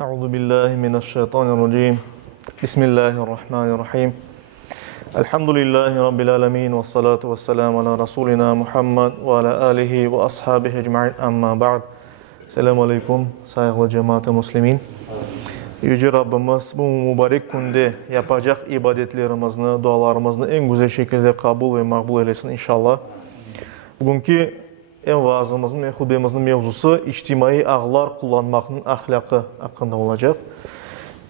Euzu billahi mineşşeytanirracim. Bismillahirrahmanirrahim. Elhamdülillahi rabbil alamin ve salatu vesselamü ala rasulina Muhammed ve ala alihi ve ashabihi ecmaîn. Amma ba'd. Selamun aleyküm saygılı cemaat-i muslimin. Yüce Rabbimiz bu mübarek günde yapacak ibadetlerimizni, dualarımızı en güzel şekilde kabul ve makbul eylesin inşallah. Bugünkü en vaazımızın ve hutbemizin mevzusu içtimai ağlar kullanmakın ahlakı hakkında olacak.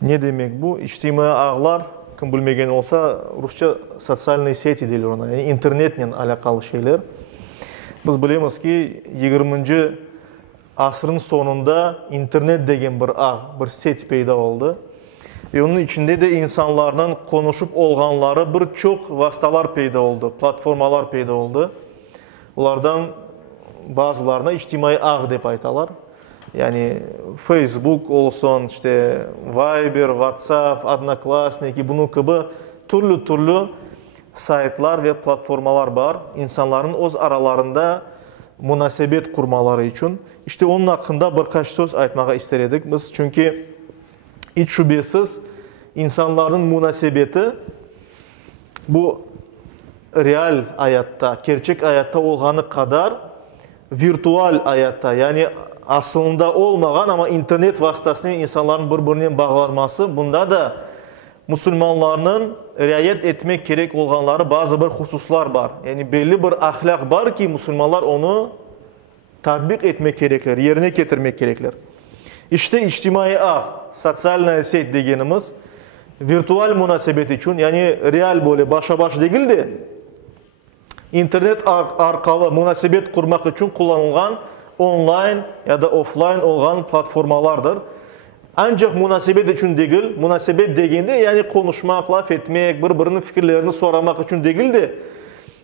Ne demek bu? İçtimai ağlar, kim bilmegen olsa Rusça sosyal seti deyilur ona. Yani internetle alakalı şeyler. Biz bilemiz ki 20. asrın sonunda internet degen bir ağ, bir set peyda oldu. Ve onun içinde de insanların konuşup olganları birçok vasıtalar peyda oldu, platformalar peyda oldu. Bunlardan bazılarına içtimai ağ dep aytalar. Yani Facebook olsun, işte Viber, WhatsApp, Odnoklassniki, bunun gibi türlü saytlar ve platformalar var. İnsanların öz aralarında münasebet kurmaları için. İşte onun hakkında birkaç söz aytmağa istedik biz. Çünkü hiç şüphesiz insanların münasebeti bu real hayatta, gerçek hayatta olganı kadar virtual hayatta, yani aslında olmagan ama internet vasıtasıyla insanların birbirine bağlanması, bunda da Müslümanların riayet etmek gerek olanları bazı bir hususlar var. Yani belli bir ahlak var ki Müslümanlar onu tatbik etmek gerekler, yerine getirmek gerekler. İşte içtimai ağ, sosyal set degenimiz virtual münasebet için, yani real böyle başa baş değil de internet arkalı münasebet kurmak için kullanılan online ya da offline olan platformalardır. Ancak münasebet için değil, münasebet degende yani konuşmak, laf etmek, birbirinin fikirlerini soramak için değil de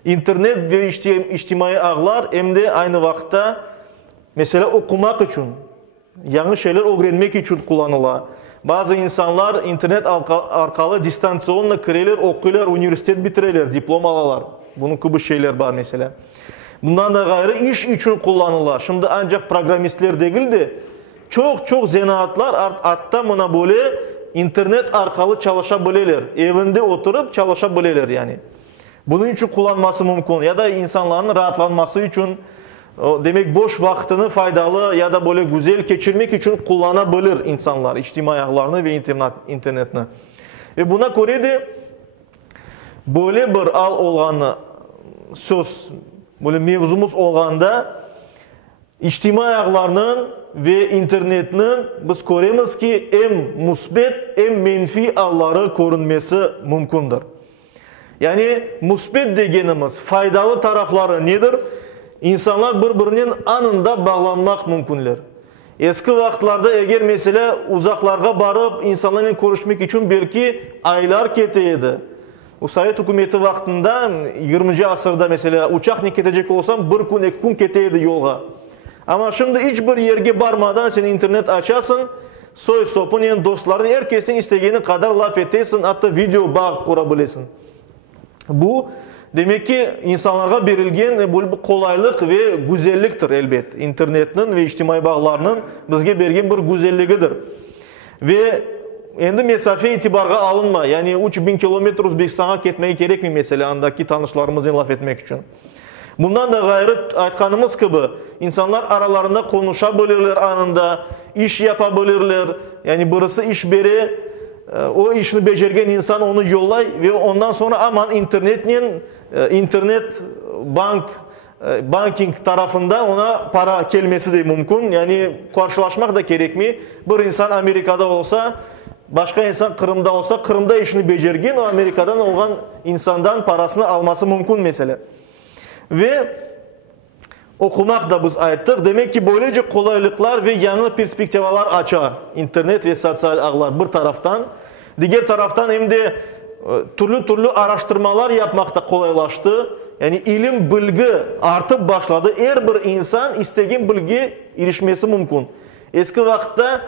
internet ve içtimai ağlar hem de aynı vakitte mesela okumak için, yanlış şeyler öğrenmek için kullanılır. Bazı insanlar internet arkalı distansiyonla kireyler, okuyorlar, üniversite bitirirler, diplom alırlar. Bunun gibi şeyler var mesela. Bundan da gayrı iş için kullanılır. Şimdi ancak programistler değil de çok zanaatlar hatta buna böyle internet arkalı çalışabilirler. Evinde oturup çalışabilirler yani. Bunun için kullanması mümkün. Ya da insanların rahatlanması için, demek boş vaktini faydalı ya da böyle güzel geçirmek için kullanabilir insanlar içtimai ağlarını ve internetini. Ve buna göre de böyle bir al olanı söz, böyle mevzumuz olanda içtimai ağlarının ve internetinin biz göremiz ki hem musbet hem menfi ağları görünmesi mümkündür. Yani musbet degenimiz faydalı tarafları nedir? İnsanlar birbirinin anında bağlanmak mümkünler. Eski vaktlarda eğer mesela uzaklarga barıp insanlarla görüşmek için belki aylar geteydi. O Sovet hükümeti vaktinde 20. asırda mesela uçak ne ketecek olsam bir gün, 2 gün keteydi yolga. Ama şimdi hiçbir yerge barmadan sen internet açasın, soy sopun yani dostların herkesin istediğini kadar laf etesin, hatta video bağ kurabilirsin. Bu demek ki insanlara verilgen bu kolaylık ve güzelliktir elbet. İnternetin ve içtimai bağlarının bizge bergen bir güzelligidir. Ve endi mesafe itibarga alınma. Yani 3000 kilometre Uzbekistan'a ketmeyi gerek mi mesela andaki tanışlarımızla laf etmek için. Bundan da gayrı aytkanımız gibi insanlar aralarında konuşabilirler anında, iş yapabilirler. Yani birisi iş beri, o işini becergen insan onu yollay ve ondan sonra aman internet banking tarafında ona para gelmesi de mümkün. Yani karşılaşmak da gerek mi? Bir insan Amerika'da olsa, başka insan Kırım'da olsa, Kırım'da işini becergen, o Amerika'dan olan insandan parasını alması mümkün mesela. Ve okumak da biz ayettik. Demek ki böylece kolaylıklar ve yeni perspektivalar açar. İnternet ve sosyal ağlar bir taraftan. Diğer taraftan hem de türlü araştırmalar yapmak da kolaylaştı. Yani ilim, bilgi artıp başladı. Her bir insan istediğin bilgi erişmesi mümkün. Eski vakitte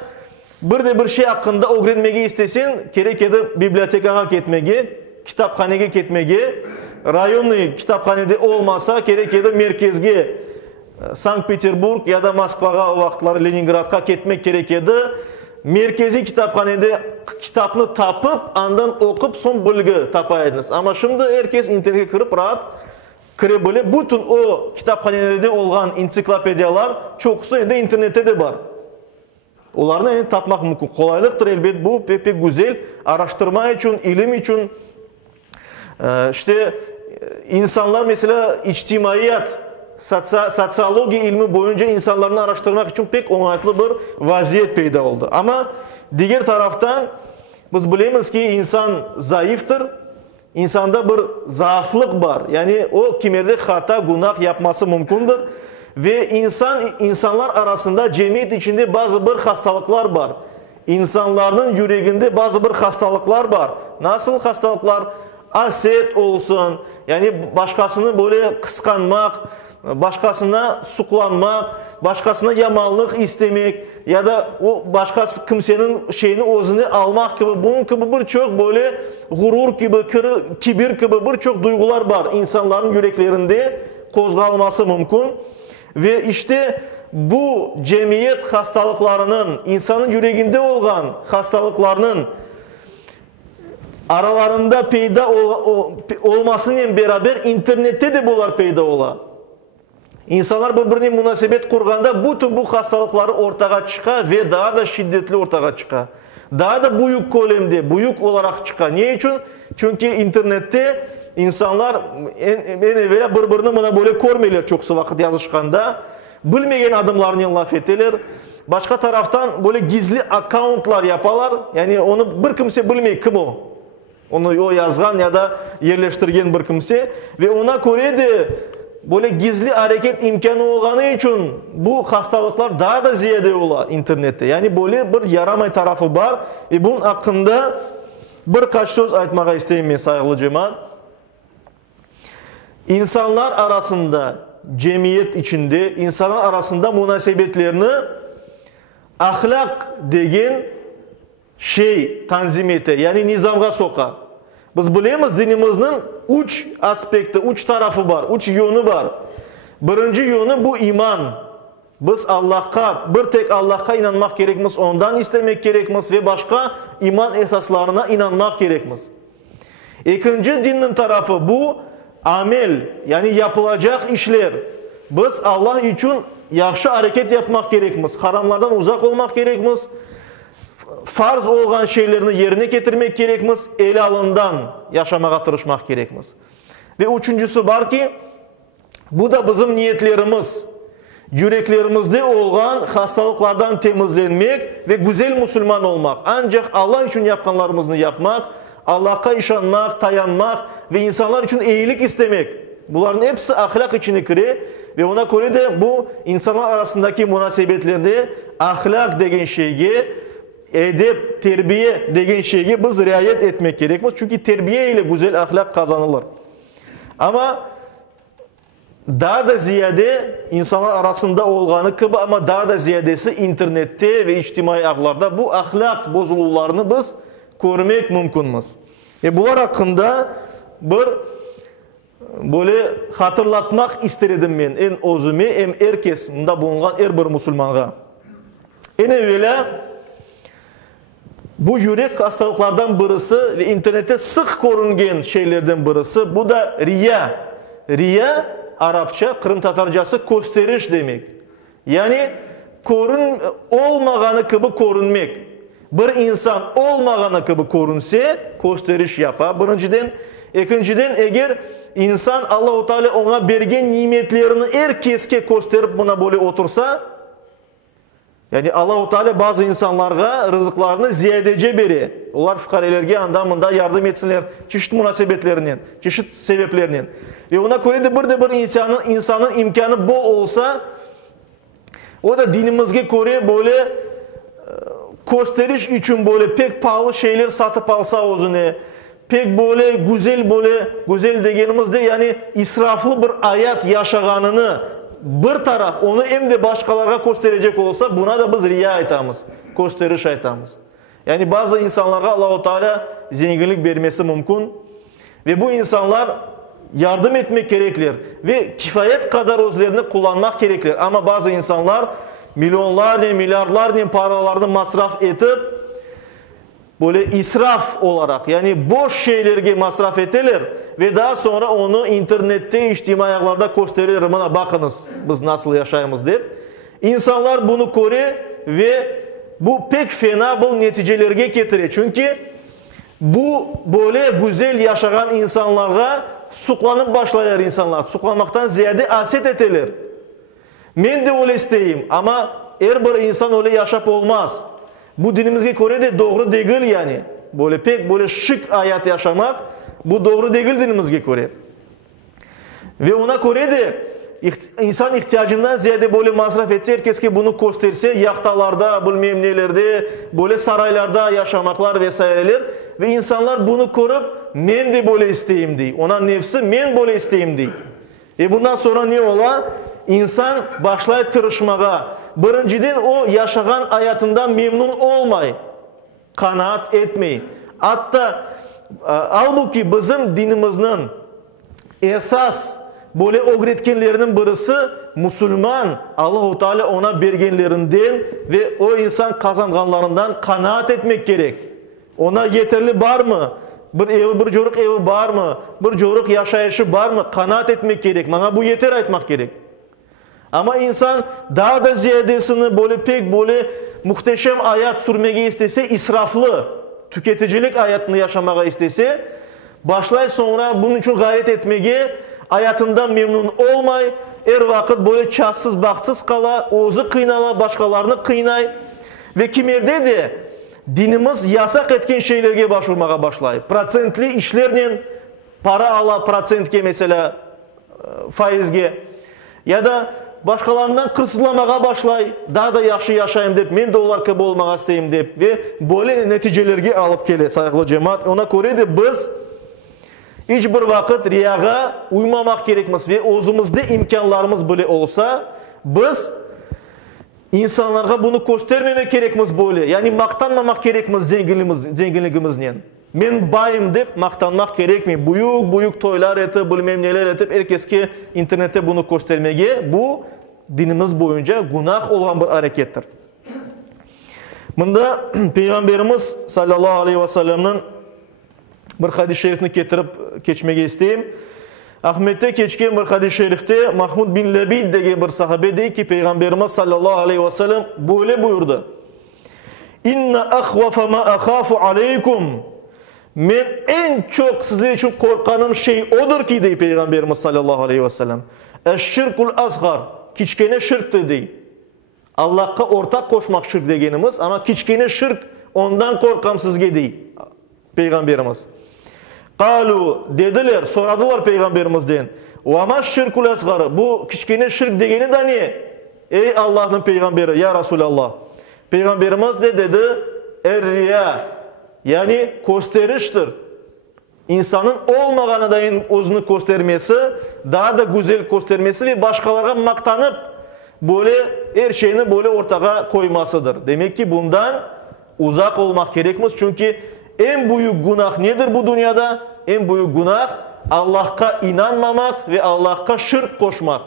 bir şey hakkında öğrenmeyi istesin, gerek edi bibliotekaga ketmegi, kitaphanege ketmegi, rayonlu kitaphanede olmasa gerek edi merkezge Sankt Peterburg ya da Moskvaga o vaxtları Leningradga ketmek gerek edi. merkezi kitaphanede kitapını tapıp, andan okup son bilgi tapaydınız. Ama şimdi herkes internete kırıp rahat kırebilir. Bütün o kitaphanelerde olan ensiklopediyalar çoğusu de internette de var. Onlarını yani tapmak mümkün. Kolaylıktır elbet bu. Pek güzel. Araştırma için, ilim için. İşte insanlar mesela içtimaiyat, sosyoloji ilmi boyunca insanlarını araştırmak için pek onaylı bir vaziyet peyda oldu. Ama diğer taraftan biz bilemiz ki insan zayıftır. İnsanda bir zaaflık var. Yani o kimerde hata, günah yapması mümkündür. Ve insanlar arasında cemiyet içinde bazı bir hastalıklar var. İnsanların yüreğinde bazı bir hastalıklar var. Nasıl hastalıklar? Haset olsun, yani başkasını böyle kıskanmak, başkasına suqlanmak, başkasına yamanlık istemek ya da o başkası kimsenin şeyini özüne almak gibi, bunun gibi birçok böyle gurur gibi, kibir gibi birçok duygular var insanların yüreklerinde kozgalması mümkün. Ve işte bu cemiyet hastalıklarının, insanın yüreğinde olan hastalıklarının aralarında peyda olmasıyla beraber internette de bunlar peyda ola. İnsanlar birbirine münasebet kurganda bütün bu hastalıkları ortaya çıka ve daha da şiddetli ortaya çıka. Daha da büyük kolemde, büyük olarak çıka. Niye için? Çünkü internette insanlar en evvela birbirini buna böyle görmeyler çoksa vakit yazışkanda. Bilmeyen adımlarını laf ettiler. Başka taraftan böyle gizli accountlar yaparlar. Yani onu bir kimse bilmeyi kim o? Onu o yazgan ya da yerleştirgen bir kimse. Ve ona göre de böyle gizli hareket imkanı olduğu için bu hastalıklar daha da ziyade ola internette. Yani böyle bir yaramay tarafı var. Ve bunun hakkında birkaç söz aytmağa isteyeyim ben saygılı cemaat. İnsanlar arasında, cemiyet içinde, insanlar arasında münasebetlerini ahlak degen şey tanzim ete, yani nizamga soka. Biz bilemiz dinimizin üç aspekti, üç tarafı var, üç yönü var. Birinci yönü bu iman. Biz Allah'a, bir tek Allah'a inanmak gerekmiz, ondan istemek gerekmiz ve başka iman esaslarına inanmak gerekmiz. İkinci dinin tarafı bu amel, yani yapılacak işler. Biz Allah için yaxşı hareket yapmak gerekmiz, haramlardan uzak olmak gerekmiz. Farz olan şeylerini yerine getirmek gerekmiz, el alından yaşamaya tırışmak gerekmiz. Ve üçüncüsü var ki, bu da bizim niyetlerimiz, yüreklerimizde olan hastalıklardan temizlenmek ve güzel Müslüman olmak. Ancak Allah için yapkanlarımızı yapmak, Allah'a inanmak, dayanmak ve insanlar için iyilik istemek. Bunların hepsi ahlak içine girer ve ona göre de bu insanlar arasındaki münasebetlerinde ahlak degen şeyge, edep, terbiye degen şeyge biz riayet etmek gerekmez. Çünkü terbiye ile güzel ahlak kazanılır. Ama daha da ziyade insanlar arasında olganı gibi ama daha da ziyadesi internette ve içtimai ağlarda bu ahlak bozulurlarını biz görmek mümkünmüz. Bunlar hakkında bir böyle hatırlatmak istedim ben en özüme hem herkes bunda bulunan her bir Müslümana. En evvela bu yürek hastalıklardan birisi ve internette sık görüngen şeylerden birisi bu da riya. Riya Arapça, Kırım Tatarcası gösteriş demek. Yani olmaganı gibi görünmek. Bir insan olmaganı gibi görünse gösteriş yapar. Birinciden, ikinciden eğer insan Allah-u Teala ona bergen nimetlerini herkeske gösterip buna böyle otursa, yani Allah-u Teala bazı insanlara rızıklarını ziyadece verir. Onlar fukarelerge andamında yardım etsinler çeşitli münasebetlerinin, çeşitli sebeplerinin. Ve ona göre de bir insanın imkanı bol olsa, o da dinimizge göre böyle gösteriş için böyle pek pahalı şeyler satıp alsa özüne, pek böyle güzel degenimizde yani israflı bir hayat yaşaganını bir taraf onu hem de başkalarına gösterecek olsa buna da biz riya aytamız, gösteriş aytamız. Yani bazı insanlara Allah-u Teala zenginlik vermesi mümkün ve bu insanlar yardım etmek gereklir ve kifayet kadar özlerini kullanmak gereklir. Ama bazı insanlar milyonlarla, milyarlarla paralarını masraf edip böyle israf olarak, yani boş şeylerge masraf ederler ve daha sonra onu internette, içtimai ayaklarda gösterirler. Bana bakınız biz nasıl yaşayımız deyip. İnsanlar bunu koruyor ve bu pek fena bu neticelerge getiriyor. Çünkü bu böyle güzel yaşayan insanlara suqlanıp başlayar insanlar. Suqlanmaktan ziyade aset eteler. Men de öyle isteyim ama her bir insan öyle yaşap olmaz. Bu dinimizge göre de doğru değil yani. Böyle pek böyle şık hayat yaşamak bu doğru değil dinimizge göre. Ve ona göre de insan ihtiyacından ziyade böyle masraf etse, herkes ki bunu gösterse, yahtalarda, bilmem nelerde, böyle saraylarda yaşamaklar vesaireler ve insanlar bunu korup men de böyle isteyim diye. Ona nefsi men böyle isteyim diye. Bundan sonra ne ola? İnsan başlayıp tırışmağa. Birinciden o yaşayan hayatından memnun olmay, kanaat etmeyi. Hatta halbuki bizim dinimizin esas böyle öğretkenlerinin birisi Müslüman, Allah-u Teala ona bergenlerinden ve o insan kazanganlarından kanaat etmek gerek. Ona yeterli var mı? Bir çocuk evi var mı? Bir çocuk yaşayışı var mı? Kanaat etmek gerek. Bana bu yeter etmek gerek. Ama insan daha da ziyadesini böyle pek böyle muhteşem hayat sürmeye istese, israflı, tüketicilik hayatını yaşamaya istese, başlay sonra bunun için gayret etmeye, hayatından memnun olmay, her vakit böyle çatsız, bahtsız kala, oğuzu kıynala, başkalarını kıynay ve kimerde de dinimiz yasak etken şeylerge başvurmaya başlay. Prosentli işlerle para ala prosentke mesela faizge ya da başkalarından kırsızlamaya başlay, daha da yaxşı yaşayayım deyip, men de onlar gibi olmak isteyim deyip ve böyle neticelerge alıp gelir sayıklı cemaat. Ona göre de biz hiç bir vakit riyaga uymamak gerekmez ve özümüzde imkanlarımız böyle olsa biz insanlara bunu göstermemek gerekmez böyle. Yani maktanmamak gerekmez zenginliğimizden. Men bayım deyip maktanmak gerekmiyor. Büyük toylar etip, bilmem neler etip herkes ki internette bunu göstermeye, bu dinimiz boyunca günah olan bir harekettir. Bunda Peygamberimiz sallallahu aleyhi ve sellem'nin bir hadis-i şerifini getirip geçmeye isteyeyim. Ahmet'te geçken bir hadis-i şerifte Mahmud bin Lebid degen bir sahabe deydi ki Peygamberimiz sallallahu aleyhi ve sellem böyle buyurdu. İnne akhvafa ma akhafu aleykum. Men en çok sizler için korkanım şey odur ki deydi Peygamberimiz sallallahu aleyhi ve sellem. Eşşirkul asgar. Kiçkene şirk dedi. Allah'a ortak koşmak şirk degenimiz ama kiçkene şirk ondan korkam sizge deydi Peygamberimiz. Kalu dediler, soradılar Peygamberimizden. Vama şirkul asgar. Bu kiçkene şirk degeni de ne? Ey Allah'ın peygamberi ya Resulallah. Peygamberimiz de dedi er-riya. Yani gösteriştir. İnsanın olmağına dair özünü göstermesi, daha da güzel göstermesi ve başkalarına maktanıp böyle her şeyini böyle ortaya koymasıdır. Demek ki bundan uzak olmak gerekmez. Çünkü en büyük günah nedir bu dünyada? En büyük günah Allah'a inanmamak ve Allah'a şirk koşmak.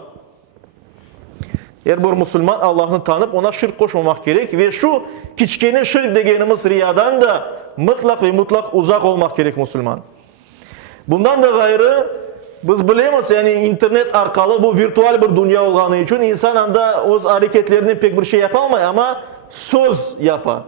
Her bir Müslüman Allah'ını tanıp ona şirk koşmamak gerek ve şu kiçkene şirk degenimiz riyadan da mutlak ve mutlak uzak olmak gerek Müslüman. Bundan da gayrı biz bilemiz yani internet arkalı bu virtual bir dünya olduğu için insan anda o hareketlerini pek bir şey yapamay ama söz yapar.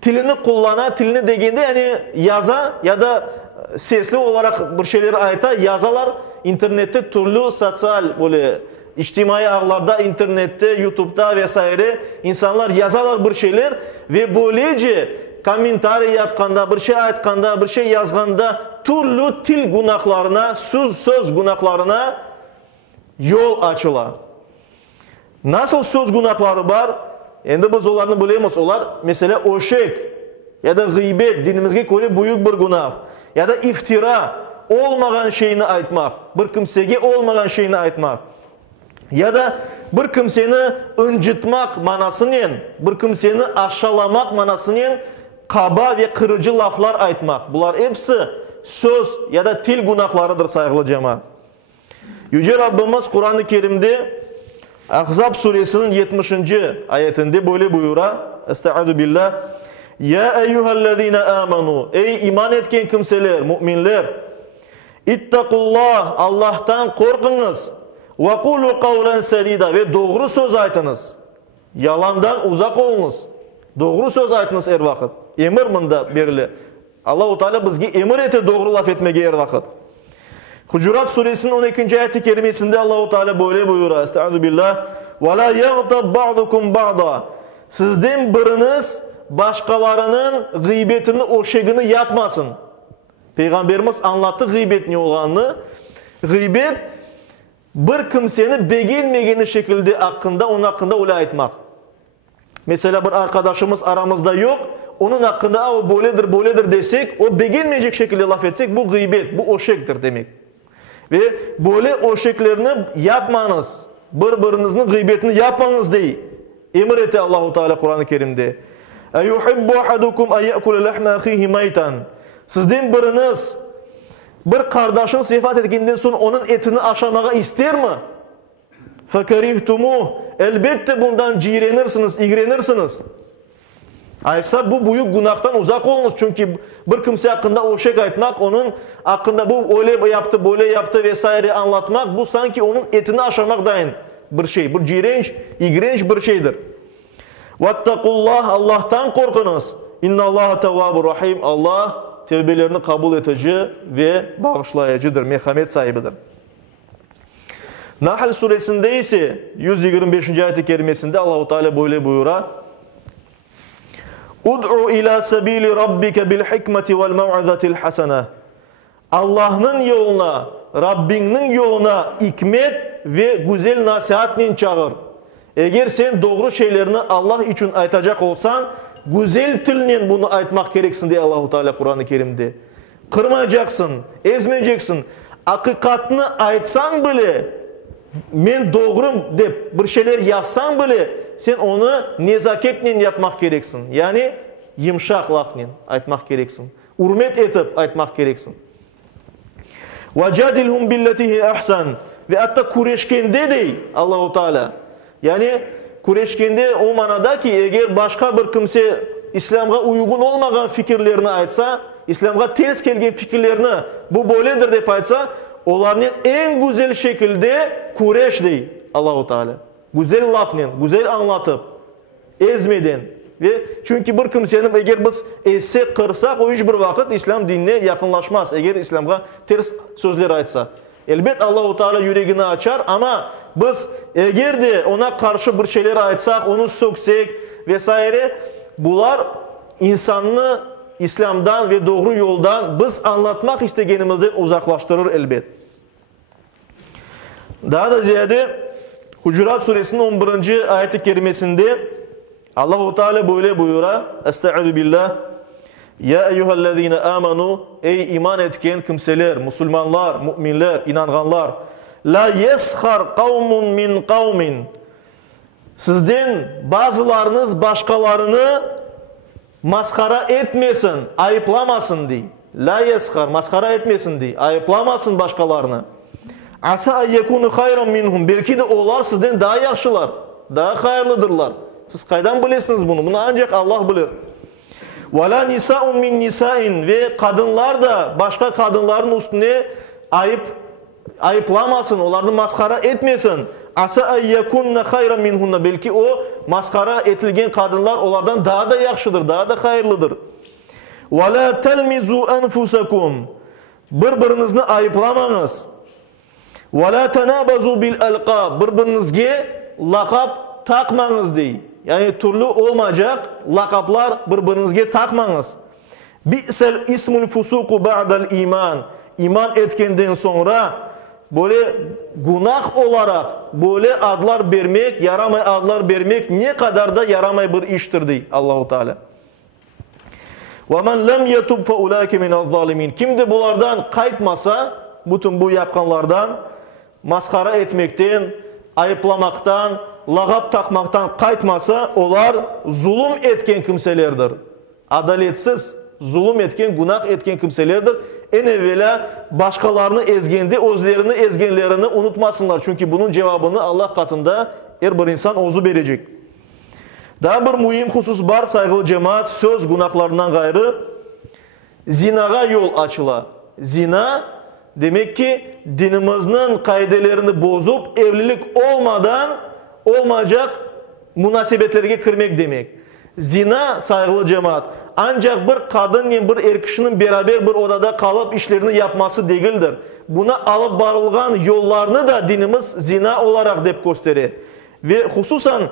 Tilini kullana, tilini degende yani yaza ya da sesli olarak bir şeyleri ayta yazalar internette türlü sosyal böyle içtimai ağlarda, internette, YouTube'da vesaire insanlar yazalar bir şeyler ve böylece komentari yapkanda, bir şey aytkanda, bir şey yazganda türlü til günahlarına, söz günahlarına yol açılar. Nasıl söz günahları var? Endi biz onlarını bilemiz. Onlar mesela oşek ya da gıybet dinimizge göre büyük bir günah. Ya da iftira, olmayan şeyini aytmak. Bir kimsege olmayan şeyini aytmak. Ya da bir kimseni incitmek manasının, bir kimseni aşağılamak manasının kaba ve kırıcı laflar aytmak. Bunlar hepsi söz ya da til günahlarıdır sayılı cemaat. Yüce Rabbimiz Kur'an-ı Kerim'de Ahzab suresinin 70. ayetinde böyle buyura. Estaizu billah. Ya eyyühellezine amanu. Ey iman etken kimseler, müminler. İttakullah. Allah'tan korkunuz. Ve kulu kavlen sedida. Ve doğru söz aytınız. Yalandan uzak olunuz. Doğru söz aytınız her vakit. Emir mında berili. Allah-u Teala bizge emir ete doğru laf etmege her vakit. Hucurat suresinin 12. ayeti kerimesinde Allah-u Teala böyle buyuruyor. Estaizu billah. Ve la yagtab ba'dukum ba'da. Sizden biriniz başkalarının gıybetini, oşegini yapmasın. Peygamberimiz anlattı gıybet ne olanını. Gıybet bir kimseni beğenmegeni şekilde hakkında, onun hakkında öyle aytmak. Mesela bir arkadaşımız aramızda yok, onun hakkında o böyledir desek, o beğenmeyecek şekilde laf etsek, bu gıybet, bu oşektir demek. Ve böyle oşeklerini yapmanız, birbirinizin gıybetini yapmanız değil. Emir etti Allah-u Teala Kur'an-ı Kerim'de. Eyyuhibbu ahadukum ayyakule lahme ahihi maytan. Sizden biriniz bir kardeşiniz vefat etkinden sonra onun etini aşamağa ister mi? Fekerihtumu. Elbette bundan ciğrenirsiniz, iğrenirsiniz. Aysa bu büyük günahtan uzak olunuz. Çünkü bir kimse hakkında oşek aytmak, onun hakkında bu öyle yaptı, böyle yaptı vesaire anlatmak, bu sanki onun etini aşamak dahin bir şey. Bir ciğrenç, iğrenç bir şeydir. Vattakullah. Allah'tan korkunuz. İnnallaha tevvabur rahim. Allah tevbelerini kabul edici ve bağışlayıcıdır, merhamet sahibidir. Nahl suresinde ise 125. ayet-i kerimesinde Allah-u Teala böyle buyuruyor. Ud'u ila sabili rabbike bil hikmeti vel mev'izatil hasene. Allah'ın yoluna, Rabbinin yoluna hikmet ve güzel nasihatle çağır. Eğer sen doğru şeylerini Allah için aytacak olsan, güzel tille bunu aytmak gereksin diye Allah-u Teala Kur'an-ı Kerim'de. Kırmayacaksın, ezmeyeceksin. Hakikatını aytsan bile, men doğrum deyip bir şeyler yazsan bile, sen onu nezaketle yapmak gereksin. Yani yumuşak lafla aytmak gereksin. Hürmet etip aytmak gereksin. وَجَادِلْهُمْ بِالَّتِهِ ahsan. Ve hatta kureşkende değil Allah-u Teala. Yani kureşkende o manada ki eğer başka bir kimse İslam'a uygun olmayan fikirlerini aytsa, İslam'a ters gelgen fikirlerini bu böyledir deyip aytsa, onların en güzel şekilde kureş değil Allah-u Teala. Güzel lafla, güzel anlatıp, ezmeden. Ve çünkü bir kimsenin eğer biz ezsek, kırsak, o hiçbir vakit İslam dinine yakınlaşmaz. Eğer İslam'a ters sözler aytsa. Elbet Allah-u Teala yüreğini açar ama biz eğer de ona karşı bir şeyler aytsak, onu söksek vesaire, bunlar insanını İslam'dan ve doğru yoldan biz anlatmak istegenimizden uzaklaştırır elbet. Daha da ziyade Hucurat suresinin 11. ayet-i kerimesinde Allah-u Teala böyle buyuruyor. Estaizu billah. Ya eyyühellezine amanu. Ey iman etken kimseler, Müslümanlar, müminler, inanganlar. La yeshar kavmun min kavmin. Sizden bazılarınız başkalarını maskara etmesin, ayıplamasın diye. La yeshar, maskara etmesin diye. Ayıplamasın başkalarını. Asa ayyekunu hayran minhum. Belki de onlar sizden daha yaxşılar, daha hayırlıdırlar. Siz kaydan bilesiniz bunu? Bunu ancak Allah bilir. Vela nisa'un min nisa'in. Ve kadınlar da başka kadınların üstüne ayıplamasın, onları maskara etmesin. Asa ayyekunna hayran minhunna. Belki o maskara etilgen kadınlar onlardan daha da yaxşıdır, daha da hayırlıdır. Vela telmizu enfusakum. Birbirinizni ayıplamanız. Vela tenabazu bil alqab. Birbirinizge lakap takmanız değil. Yani türlü olmayacak lakaplar birbirinizge takmanız. Bi'sel ismul fusuku ba'dal iman. İman etkenden sonra böyle günah olarak böyle adlar vermek, yaramay adlar vermek ne kadar da yaramay bir iştir diye Allah-u Teala. وَمَنْ لَمْ يَتُبْ فَاُولَٰئِكَ مِنَ الظَّالِمِينَ. Kim de bunlardan kayıtmasa, bütün bu yapkanlardan, maskara etmekten, ayıplamaktan, lagap takmaktan kayıtmasa, onlar zulüm etken kimselerdir. Adaletsiz zulüm etken, günah etken kimselerdir. En evvela başkalarını ezgendi, özlerini ezgenlerini unutmasınlar. Çünkü bunun cevabını Allah katında her bir insan ozu verecek. Daha bir mühim husus var saygılı cemaat, söz günahlarından gayrı zinaga yol açıla. Zina demek ki dinimizin kaidelerini bozup evlilik olmadan olmayacak münasebetlerge kirmek demek. Zina saygılı cemaat ancak bir kadın bir erkişinin beraber bir odada kalıp işlerini yapması değildir. Buna alıp barılgan yollarını da dinimiz zina olarak dep gösterir. Ve hususan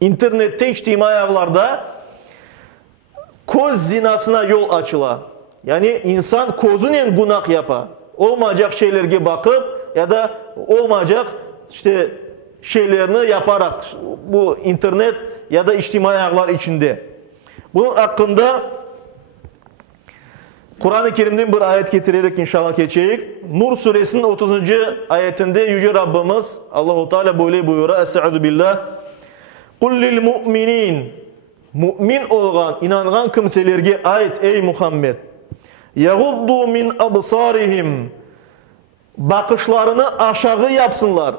internette, içtimai ağlarda koz zinasına yol açıla. Yani insan kozunun günah yapa. Olmayacak şeylerge bakıp ya da olmayacak işte şeylerini yaparak bu internet ya da içtimai ağlar içinde. Bunun hakkında Kur'an-ı Kerim'den bir ayet getirerek inşallah geçeyik. Nur suresinin 30. ayetinde Yüce Rabbimiz Allah-u Teala böyle buyuruyor. Estaizu billah. Kul lil mu'minin. Mümin olgan, inangan kimselerge ait ey Muhammed. Yaguddu min absarihim. Bakışlarını aşağı yapsınlar.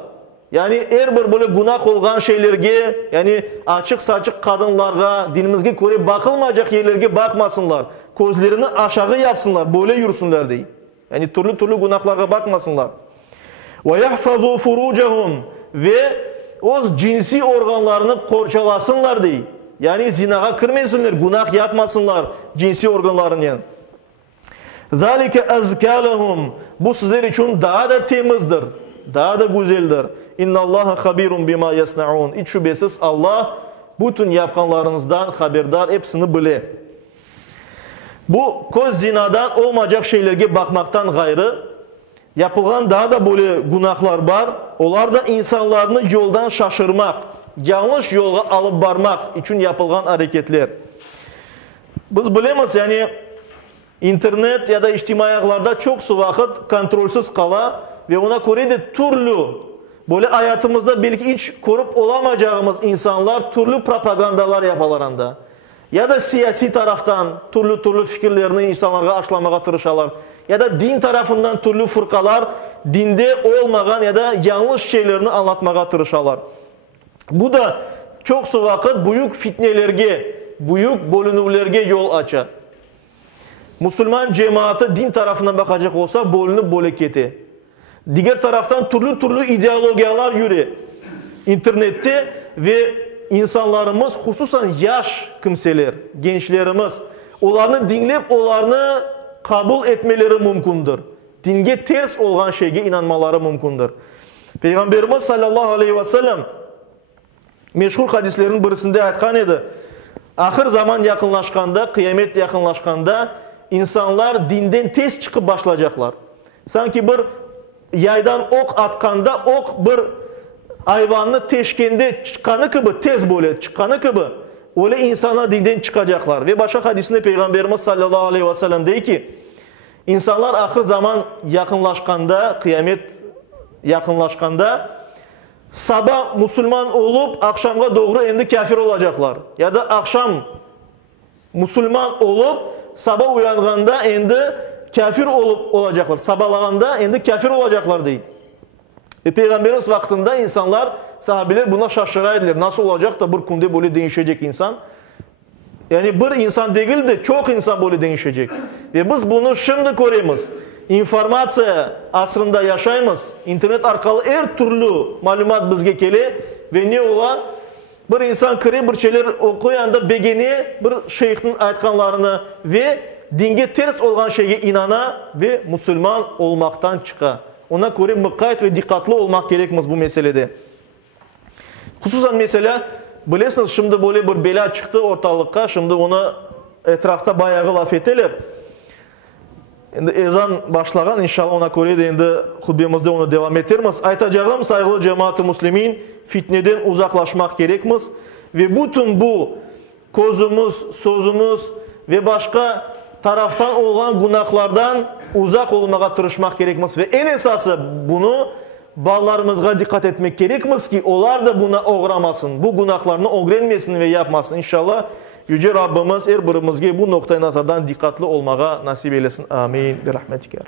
Yani her bir böyle günah olgan şeylerge, yani açık saçık kadınlarga, dinimizge göre bakılmayacak yerlerge bakmasınlar. Gözlerini aşağı yapsınlar, böyle yürüsünler diye. Yani türlü günahlarga bakmasınlar. Ve yahfazu furucahum ve o cinsi organlarını korçalasınlar diye. Yani zinaga kirmesinler, günah yapmasınlar cinsi organlarını yani. Zalike azkalahum. Bu sizler için daha da temizdir. Daha da güzeldir. İnnallaha habirun bima yasnaun. Hiç şüphesiz Allah bütün yapkanlarınızdan haberdar, hepsini bile. Bu göz zinadan olmayacak şeylerge bakmaktan gayrı yapılan daha da böyle günahlar var. Onlar da insanlarını yoldan şaşırmak, yanlış yola alıp barmak için yapılan hareketler. Biz bilemiz yani internet ya da içtimai ağlarda çok vakit kontrolsüz kala ve ona göre de türlü böyle hayatımızda belki hiç korup olamayacağımız insanlar türlü propagandalar yapalarında. Ya da siyasi taraftan türlü fikirlerini insanlara aşılamaya tırışalar. Ya da din tarafından türlü fırkalar dinde olmayan ya da yanlış şeylerini anlatmaya tırışalar. Bu da çok vakit büyük fitnelerge, büyük bölünürlerge yol açar. Müslüman cemaati din tarafından bakacak olsa bölünüp böleketi. Diğer taraftan türlü ideologiyalar yürü. İnternette ve insanlarımız hususan yaş kimseler, gençlerimiz onlarını dinleyip onlarını kabul etmeleri mümkündür. Dinge ters olan şeyge inanmaları mümkündür. Peygamberimiz sallallahu aleyhi ve sellem meşhur hadislerin birisinde aytkan edi. Ahir zaman yakınlaşkanda, kıyamet yakınlaşkanda insanlar dinden tez çıkıp başlayacaklar. Sanki bir yaydan ok atkanda ok bir hayvanını teşkende çıkanı gibi tez böyle çıkanı gibi öyle insanlar dinden çıkacaklar. Ve başka hadisinde Peygamberimiz sallallahu aleyhi ve sellem deyir ki insanlar ahir zaman yakınlaşkanda, kıyamet yakınlaşkanda sabah Müslüman olup akşamga doğru endi kafir olacaklar. Ya da akşam Müslüman olup sabah uyandığında endi kafir olup olacaklar. Sabahlaganda endi kafir olacaklar deyip. Peygamberimiz vaktinde insanlar, sahabeler buna şaşıraydılar. Nasıl olacak da bir kunde böyle değişecek insan? Yani bir insan değil de çok insan böyle değişecek. Ve biz bunu şimdi görüyoruz. İnformasiya asrında yaşayımız. İnternet arkalı her türlü malumat bizge geliyor. Ve ne ola? Bir insan kırı bir şeyler okuyanda begeni bir şeyhin aytkanlarını ve dinge ters olan şeye inana ve Müslüman olmaktan çıka. Ona göre mukayyet ve dikkatli olmak gerekmez bu meselede. Hususan mesela bilirsiniz şimdi böyle bir bela çıktı ortalıkta. Şimdi onu etrafta bayağı laf eteler. Şimdi ezan başlagan inşallah ona göre de şimdi hutbemizde onu devam ettirmez. Aytacağım saygılı cemaat-i muslimin fitneden uzaklaşmak gerekmez. Ve bütün bu kozumuz, sözümüz ve başka taraftan olan günahlardan uzak olmaya tırışmak gerekmez. Ve en esası bunu ballarımızga dikkat etmek gerekmez ki onlar da buna uğramasın. Bu günahlarını uğrenmesin ve yapmasın. İnşallah Yüce Rabbimiz her birimizge bu noktayı nazardan dikkatli olmağa nasip eylesin. Amin. Bir rahmetike.